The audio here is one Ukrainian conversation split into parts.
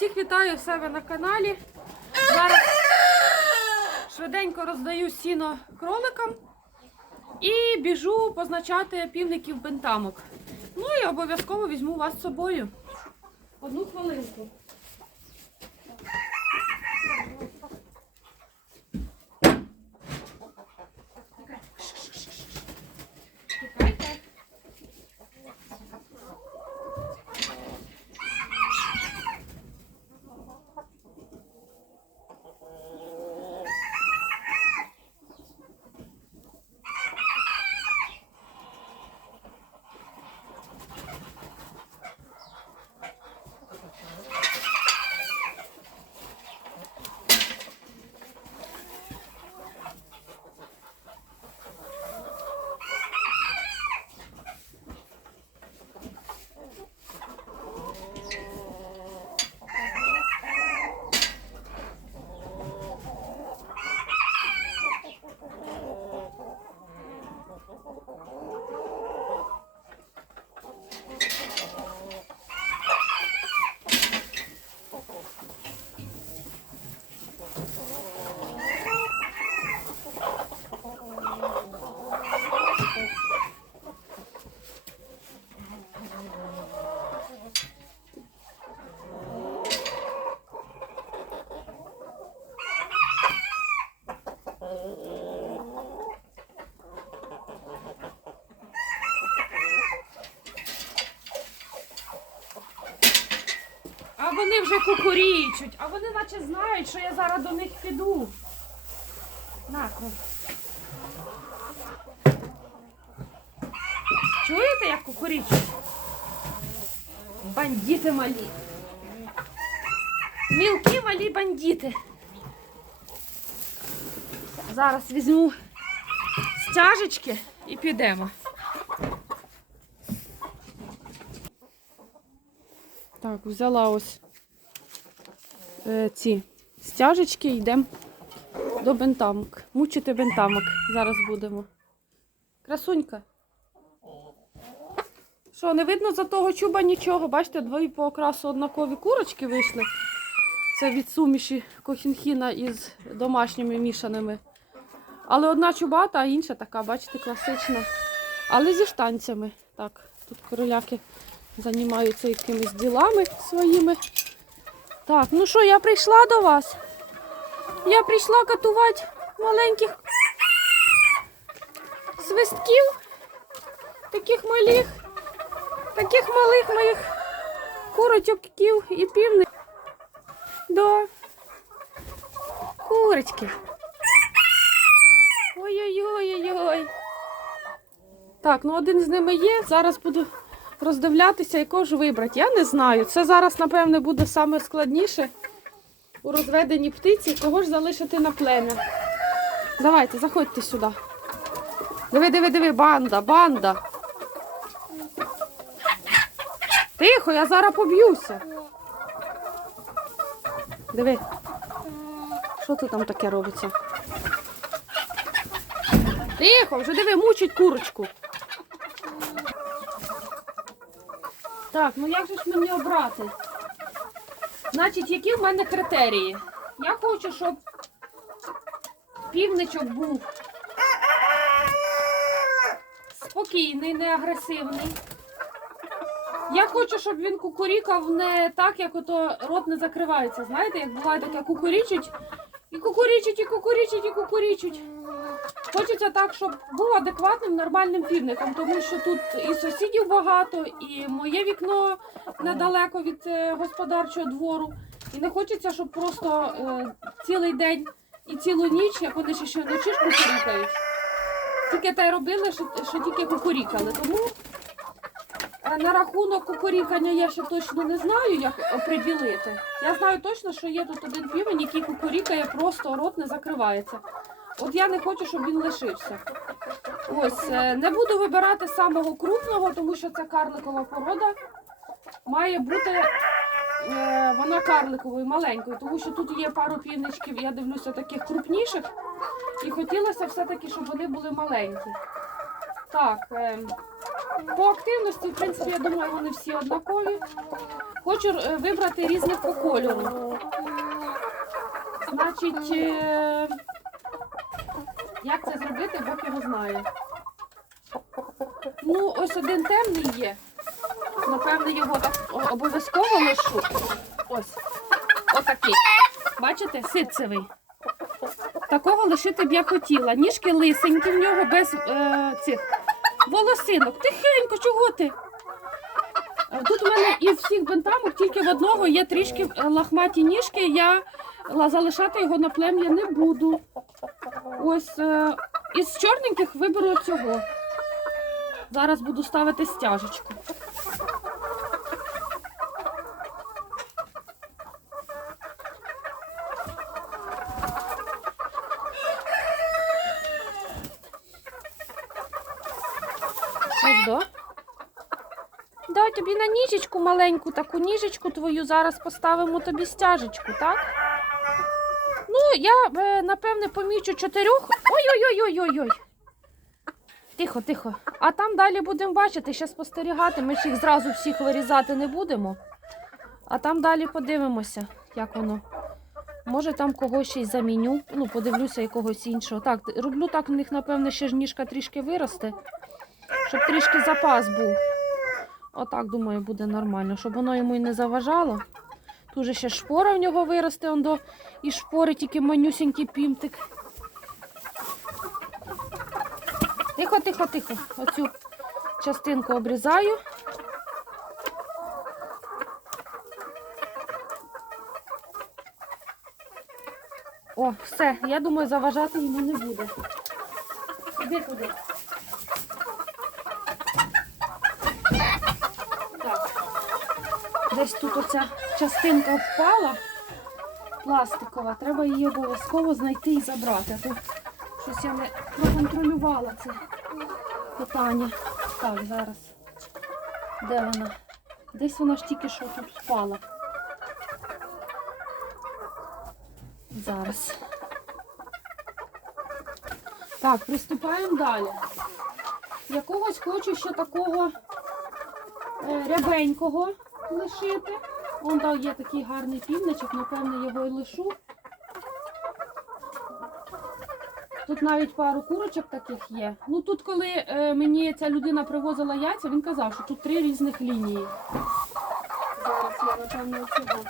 Всіх вітаю себе на каналі. Зараз швиденько роздаю сіно кроликам і біжу позначати півників бентамок. Ну і обов'язково візьму вас з собою. Одну хвилинку. Чекайте. А вони вже кукурічуть, а вони наче знають, що я зараз до них піду. На, кров. Чуєте, як кукурічуть? Бандити малі. Мілкі малі бандити. Зараз візьму стяжечки і підемо. Так, взяла ось ці стяжечки, йдемо до бентамок. Мучити бентамок зараз будемо. Красунька. Що, не видно за того чуба нічого? Бачите, дві по окрасу однакові курочки вийшли. Це від суміші кохінхіна із домашніми мішаними. Але одна чубата, а інша така, бачите, класична. Але зі штанцями. Так, тут короляки займаються якимись ділами своїми. Так, ну що, я прийшла до вас. Я прийшла катувати маленьких свистків, таких малих, таких малих моїх курочків і півник. Да. Курочки. Ой-ой-ой-ой-ой. Так, ну один з ними є. Зараз буду роздивлятися, якого ж вибрати. Я не знаю. Це зараз, напевне, буде саме складніше у розведенні птиці, кого ж залишити на плем'я. Давайте, заходьте сюди. Диви, диви, диви, банда, банда. Тихо, я зараз поб'юся. Диви. Що тут там таке робиться? Тихо, вже диви, мучить курочку. Так, ну як же ж мені обрати? Значить, які в мене критерії? Я хочу, щоб півничок був спокійний, не агресивний. Я хочу, щоб він кукурікав не так, як ото рот не закривається. Знаєте, як буває таке кукурічуть, і кукурічуть, і кукурічуть, і кукурічуть. Хочеться так, щоб був адекватним, нормальним півником, тому що тут і сусідів багато, і моє вікно недалеко від е, господарчого двору. І не хочеться, щоб просто е, цілий день і цілу ніч, як вони ще ще вночі ж кукурікають. Тільки те робили, що, що тільки кукурікали. Тому е, на рахунок кукурікання я ще точно не знаю, як оприділити. Я знаю точно, що є тут один півень, який кукурікає, просто рот не закривається. От я не хочу, щоб він лишився. Ось, е, не буду вибирати самого крупного, тому що це карликова порода. Має бути е, вона карликовою, маленькою, тому що тут є пару півничків, я дивлюся, таких крупніших. І хотілося все-таки, щоб вони були маленькі. Так, ем, по активності, в принципі, я думаю, вони всі однакові. Хочу е, вибрати різних по кольору. Значить, е, як це зробити, Бог його знає. Ну, ось один темний є. Напевне, його так обов'язково лишу. Ось. Отакий. Бачите, ситцевий. Такого лишити б я хотіла. Ніжки лисенькі в нього без е, цих волосинок. Тихенько, чого ти? Е, Тут у мене із всіх бентамок тільки в одного є трішки е, лахматі ніжки. Я залишати його на плем'я не буду. Ось е, із чорненьких виберу цього. Зараз буду ставити стяжечку. Ось. Дай тобі на ніжечку маленьку, таку ніжечку твою зараз поставимо тобі стяжечку, так? Я е, напевне помічу чотирьох. Ой-ой-ой-ой-ой-ой. Тихо, тихо. А там далі будемо бачити, ще спостерігати. Ми ж їх зразу всіх вирізати не будемо. А там далі подивимося, як воно. Може там когось ще й заміню. Ну, подивлюся якогось іншого. Так, роблю так, в них, напевне, ще ж ніжка трішки виросте, щоб трішки запас був. Отак, думаю, буде нормально, щоб воно йому і не заважало. Тут же ще шпора в нього виросте, он до і шпори тільки манюсінький пімтик. Тихо, тихо, тихо. Оцю частинку обрізаю. О, все, я думаю, заважати йому не буде. Іди туди. Десь тут оця частинка впала пластикова. Треба її обов'язково знайти і забрати. А щось я не проконтролювала це питання. Так, зараз. Де вона? Десь вона ж тільки що тут впала. Зараз. Так, приступаємо далі. Якогось хочу ще такого е, рябенького лишити. Он там є такий гарний півничок, напевно, його і лишу. Тут навіть пару курочок таких є. Ну тут, коли е, мені ця людина привозила яйця, він казав, що тут три різних лінії. Зараз я напевно цього.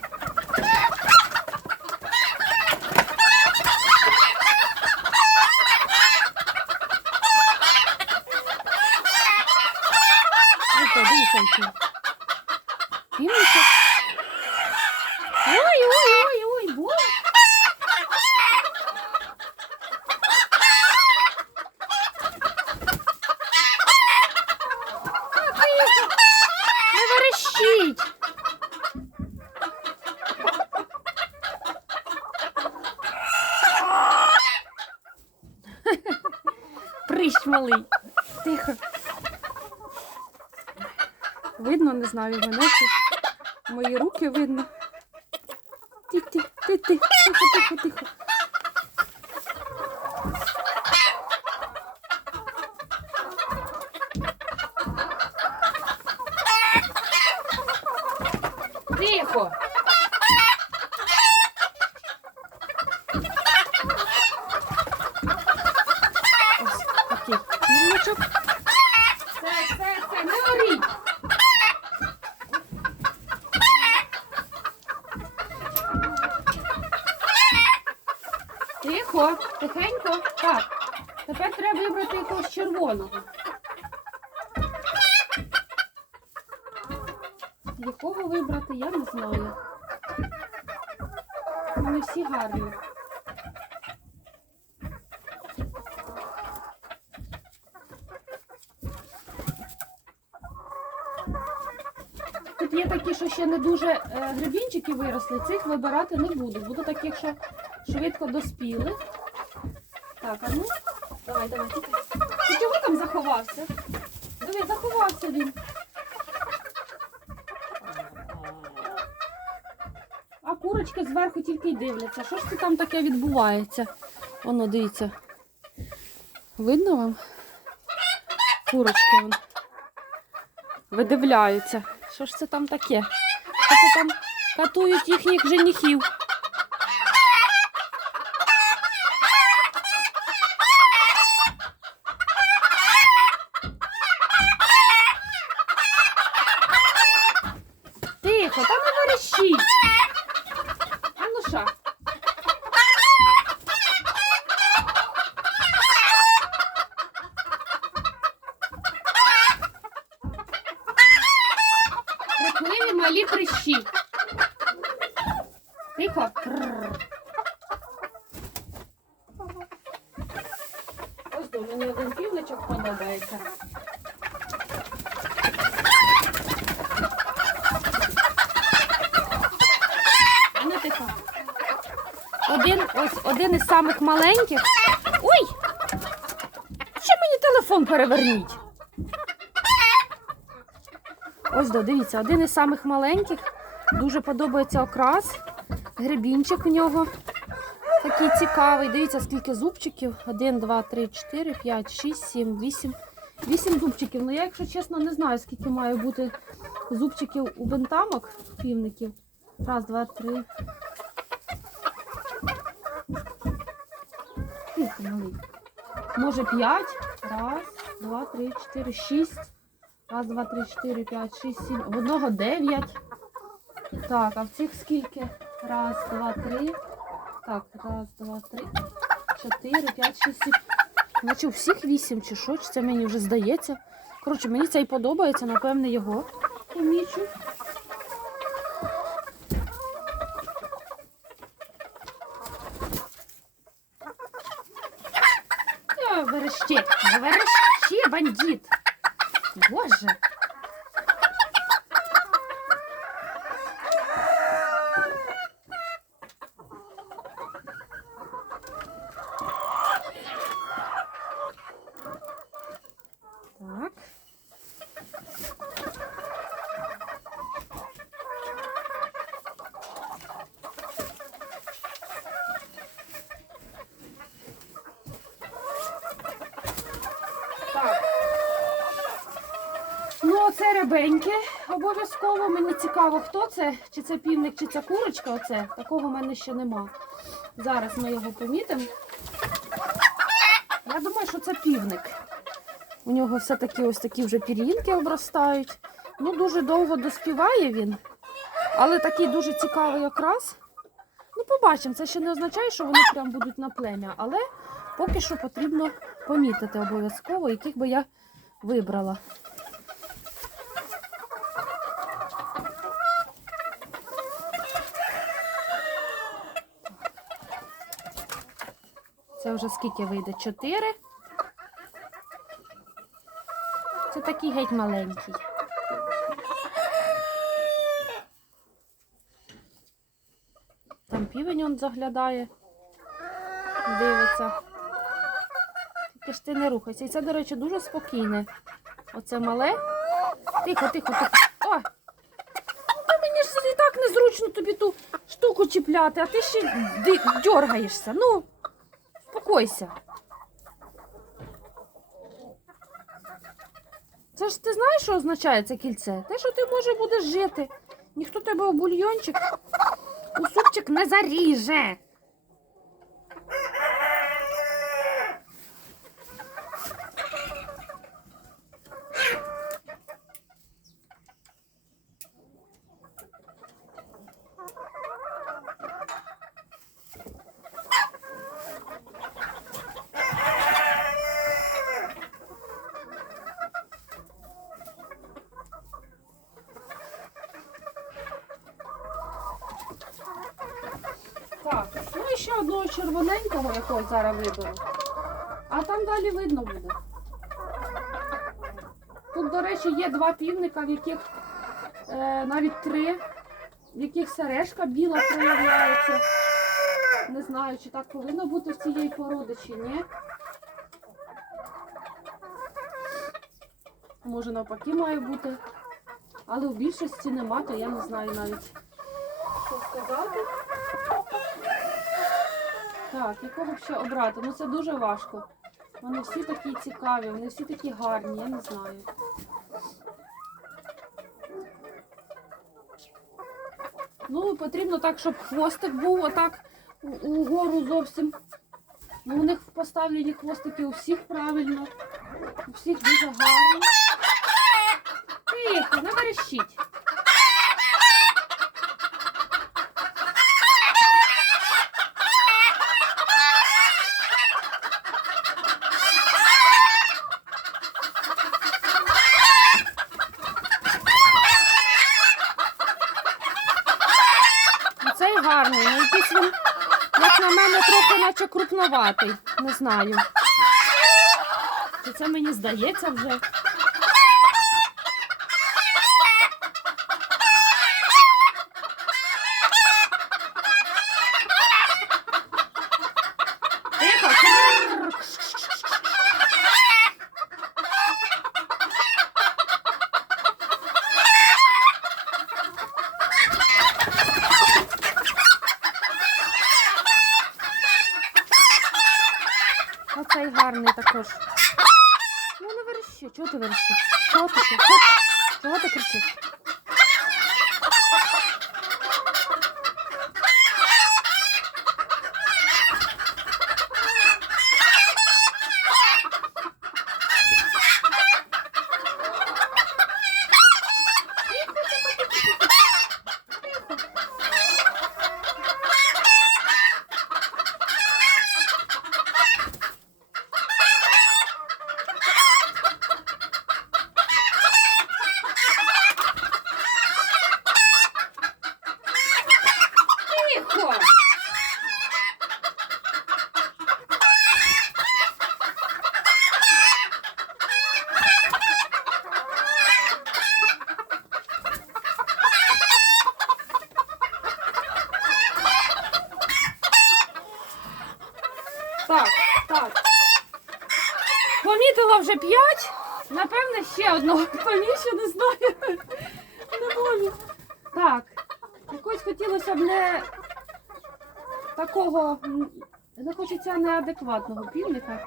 То, дивіться. Півничок. Ой, ой, ой, ой, боже. Не верещіть. Прищ малий. Тихо. Видно, не знаю, мене чи мої руки видно. Ти, ти, ти, ти, тихо, тихо, тихо. Тихо. Ось такий півничок. Все, все, все, не оріть. Тихо, тихенько. Так. Тепер треба вибрати якогось червоного. Якого вибрати, я не знаю. Вони всі гарні. Тут є такі, що ще не дуже е, гребінчики виросли, цих вибирати не буду. Буду таких, що швидко доспіли. Так, а ну, давай, давай. Ти чого там заховався? Диви, заховався він. А курочки зверху тільки й дивляться. Що ж це там таке відбувається? Воно, дивіться. Видно вам? Курочки вон. видивляються. Що ж це там таке? Що це там катують їхніх женихів? Тихо, там не верещіть. А ну що? Брехливі малі прищі. Тихо. Ось до мені один півничок подобається. Ну тихо. Один, ось один із самих маленьких. Ой! Ще мені телефон переверніть. Ось до, дивіться, один із самих маленьких. Дуже подобається окрас. Гребінчик у нього такий цікавий. Дивіться, скільки зубчиків. Один, два, три, чотири, п'ять, шість, сім, вісім. Вісім зубчиків. Ну я, якщо чесно, не знаю, скільки має бути зубчиків у бентамок півників. Раз, два, три. Може п'ять. Раз, два, три, чотири, шість. Раз, два, три, чотири, п'ять, шість, сім. В одного дев'ять. Так, а в цих скільки? Раз, два, три. Так, раз, два, три, чотири, п'ять, шість, сім. Значить, у всіх вісім чи що, чи це мені вже здається. Коротше, мені це і подобається, напевне, його помічу. О, верещи, не верещи, бандит. Боже. Так. Так. Ну. Обов'язково мені цікаво, хто це, чи це півник, чи це курочка. Оце. Такого в мене ще нема. Зараз ми його помітимо. Я думаю, що це півник. У нього все-таки ось такі вже пір'їнки обростають. Ну, дуже довго доспіває він. Але такий дуже цікавий окрас. Ну, побачимо. Це ще не означає, що вони прям будуть на плем'я. Але поки що потрібно помітити обов'язково, яких би я вибрала. Це вже скільки вийде? Чотири. Це такий геть маленький. Там півень он заглядає, дивиться. Тільки ж ти не рухайся. І це, до речі, дуже спокійне. Оце мале. Тихо, тихо, тихо. О! Та мені ж і так незручно тобі ту штуку чіпляти, а ти ще дьоргаєшся. Ну, спокойся. Це ж ти знаєш, що означає це кільце? Те, що ти може будеш жити. Ніхто тебе у бульйончик, у супчик не заріже. Так, ну і ще одного червоненького, зараз виберу. А там далі видно буде. Тут, до речі, є два півника, в яких е, навіть три, в яких сережка біла проявляється. Не знаю, чи так повинно бути в цієї породи, чи ні. Може навпаки має бути. Але в більшості нема, то я не знаю навіть, що сказати. Так, якого б ще обрати? Ну це дуже важко. Вони всі такі цікаві, вони всі такі гарні, я не знаю. Ну, потрібно так, щоб хвостик був отак угору зовсім. Ну, у них поставлені хвостики у всіх правильно. У всіх дуже гарно. Тихо, не верещіть. Гарний, ну якийсь він, як на мене, трохи наче крупноватий. Не знаю. Це мені здається вже? Тихо. Оцей гарний також. Ну не верещи, чого ти верещиш? Чого ти? Чого, чого ти кричиш? Тихо! Так, так. Помітила вже п'ять. Напевне, ще одного поміщу, не знаю. Не можу. Так. Якось хотілося б не такого, не хочеться неадекватного півника.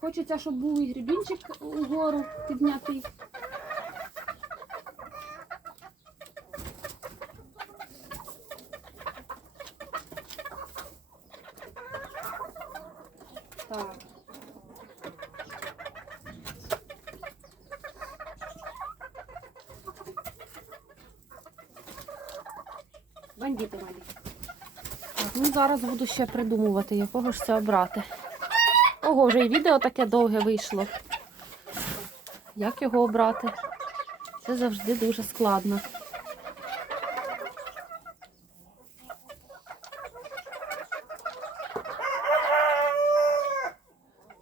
Хочеться, щоб був і грібінчик угору піднятий. Так. Бандити малі. Так, ну зараз буду ще придумувати, якого ж це обрати. Ого, вже і відео таке довге вийшло. Як його обрати? Це завжди дуже складно.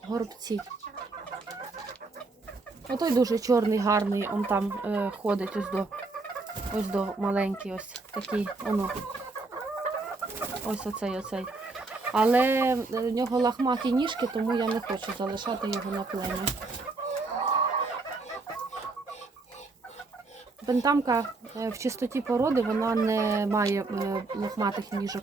Горобці. Отой дуже чорний, гарний, он там е, ходить ось до, ось до маленький, ось такий, воно. Ось оцей оцей. Але в нього лахматі ніжки, тому я не хочу залишати його на плем'я. Бентамка е, в чистоті породи вона не має е, лохматих ніжок.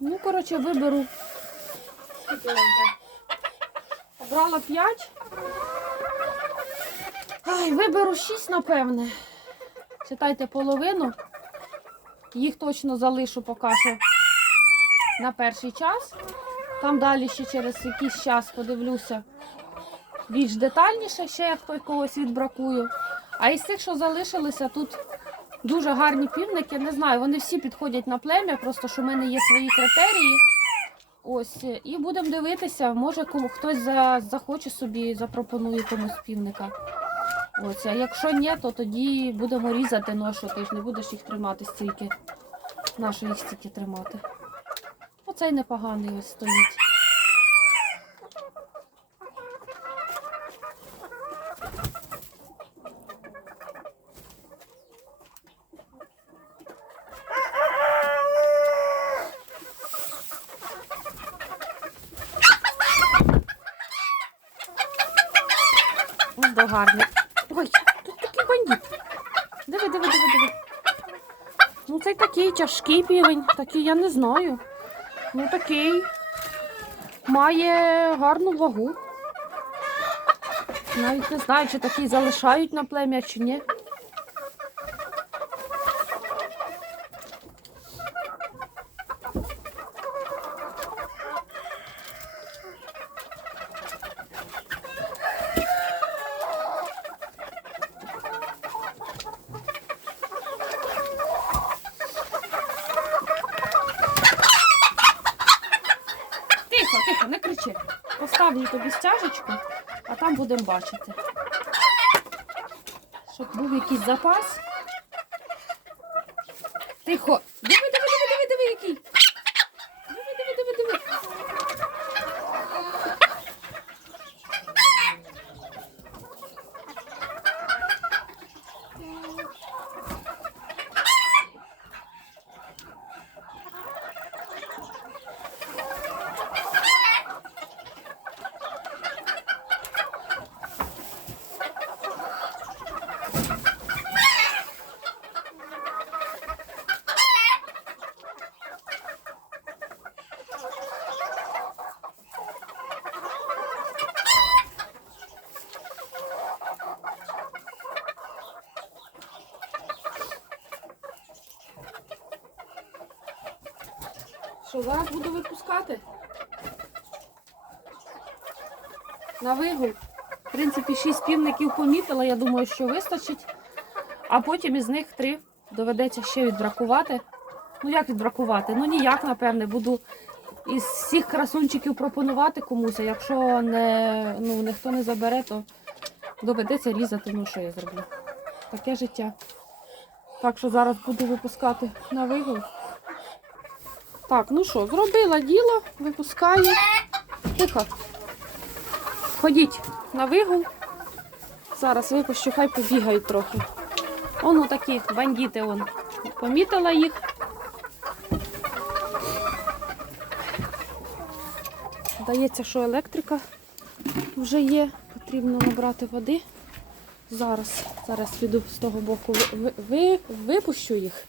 Ну, коротше, виберу. Обрала 5. Ай, виберу 6, напевне. Читайте половину. Їх точно залишу поки що на перший час. Там далі ще через якийсь час подивлюся більш детальніше, ще як той когось відбракую. А із тих, що залишилися, тут дуже гарні півники. Не знаю, вони всі підходять на плем'я, просто що в мене є свої критерії. Ось, і будемо дивитися, може кому хтось захоче собі, запропонує комусь півника. Ось, а якщо ні, то тоді будемо різати, що ти ж не будеш їх тримати стільки. Нащо їх стільки тримати? Оцей непоганий ось стоїть. Гарний. Ой, тут такий бандит. Диви, диви, диви, диви. Ну цей такий тяжкий півень, такий я не знаю. Ну такий. Має гарну вагу. Навіть не знаю, чи такий залишають на плем'я, чи ні. Тихо, тихо, не кричи. Поставлю тобі стяжечку, а там будемо бачити. Щоб був якийсь запас. Тихо. Диви, диви, диви, диви, диви, який. Диви, диви, диви, диви. Що, зараз буду випускати? На вигул. В принципі, шість півників помітила, я думаю, що вистачить. А потім із них три доведеться ще відбракувати. Ну як відбракувати? Ну ніяк, напевне, буду із всіх красунчиків пропонувати комусь, а якщо не, ну, ніхто не забере, то доведеться різати, ну що я зроблю. Таке життя. Так що зараз буду випускати на вигул. Так, ну що, зробила діло, випускаю. Тихо. Ходіть на вигул. Зараз випущу, хай побігають трохи. Воно такі бандити, он. Помітила їх. Здається, що електрика вже є. Потрібно набрати води. Зараз, зараз піду з того боку ви, ви- випущу їх.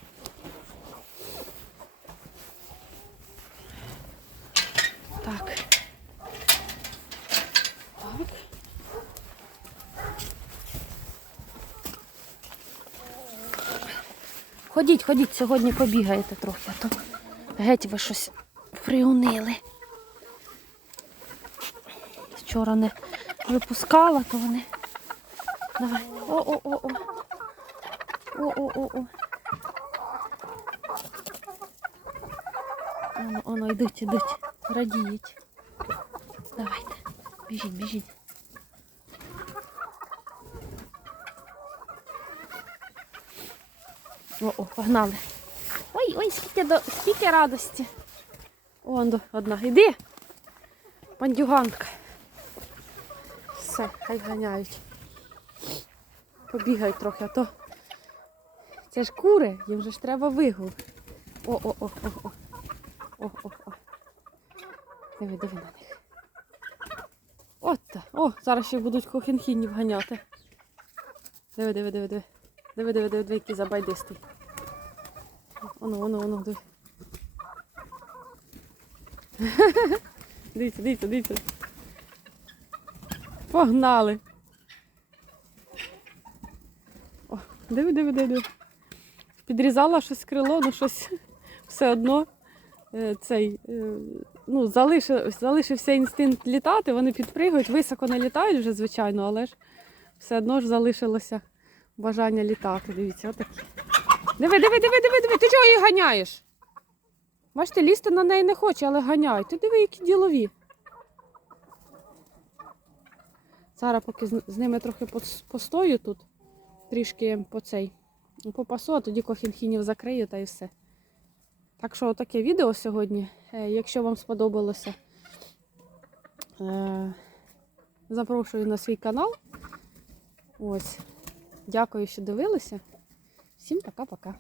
Ходіть, ходіть, сьогодні побігаєте трохи, а то геть ви щось приунили. Вчора не випускала, то вони. Давай. О-о-о-о. О-о-о-о. Оно, оно, йдуть, йдуть, радіють. Давайте. Біжіть, біжіть. О, о, погнали. Ой, ой, скільки, до, скільки радості. О, одна. Іди. Пандюганка. Все, хай ганяють. Побігають трохи, а то це ж кури, їм же ж треба вигул. О, о, о, о, о. О, о, о. Диви, диви на них. От. та. О, зараз ще будуть кохінхінів ганяти. Диви, диви, диви, диви. Диви, диви, диви, диви, який забайдистий. Оно, оно, оно, диви. Дивіться, дивіться, дивіться. Погнали. О, диви, диви, диви. Підрізала щось крило, ну щось все одно е, цей, е, ну, залишив, залишився інстинкт літати, вони підпригують, високо не літають вже, звичайно, але ж все одно ж залишилося бажання літати. Дивіться, отакі. Диви, диви, диви, диви, диви, ти чого її ганяєш? Бачите, лізти на неї не хоче, але ганяють. Ти диви, які ділові. Зараз поки з, ними трохи постою тут, трішки по цей, попасу, а тоді кохінхінів закрию та і все. Так що таке відео сьогодні. Е, Якщо вам сподобалося, е, запрошую на свій канал. Ось. Дякую, що дивилися. Всім пока-пока.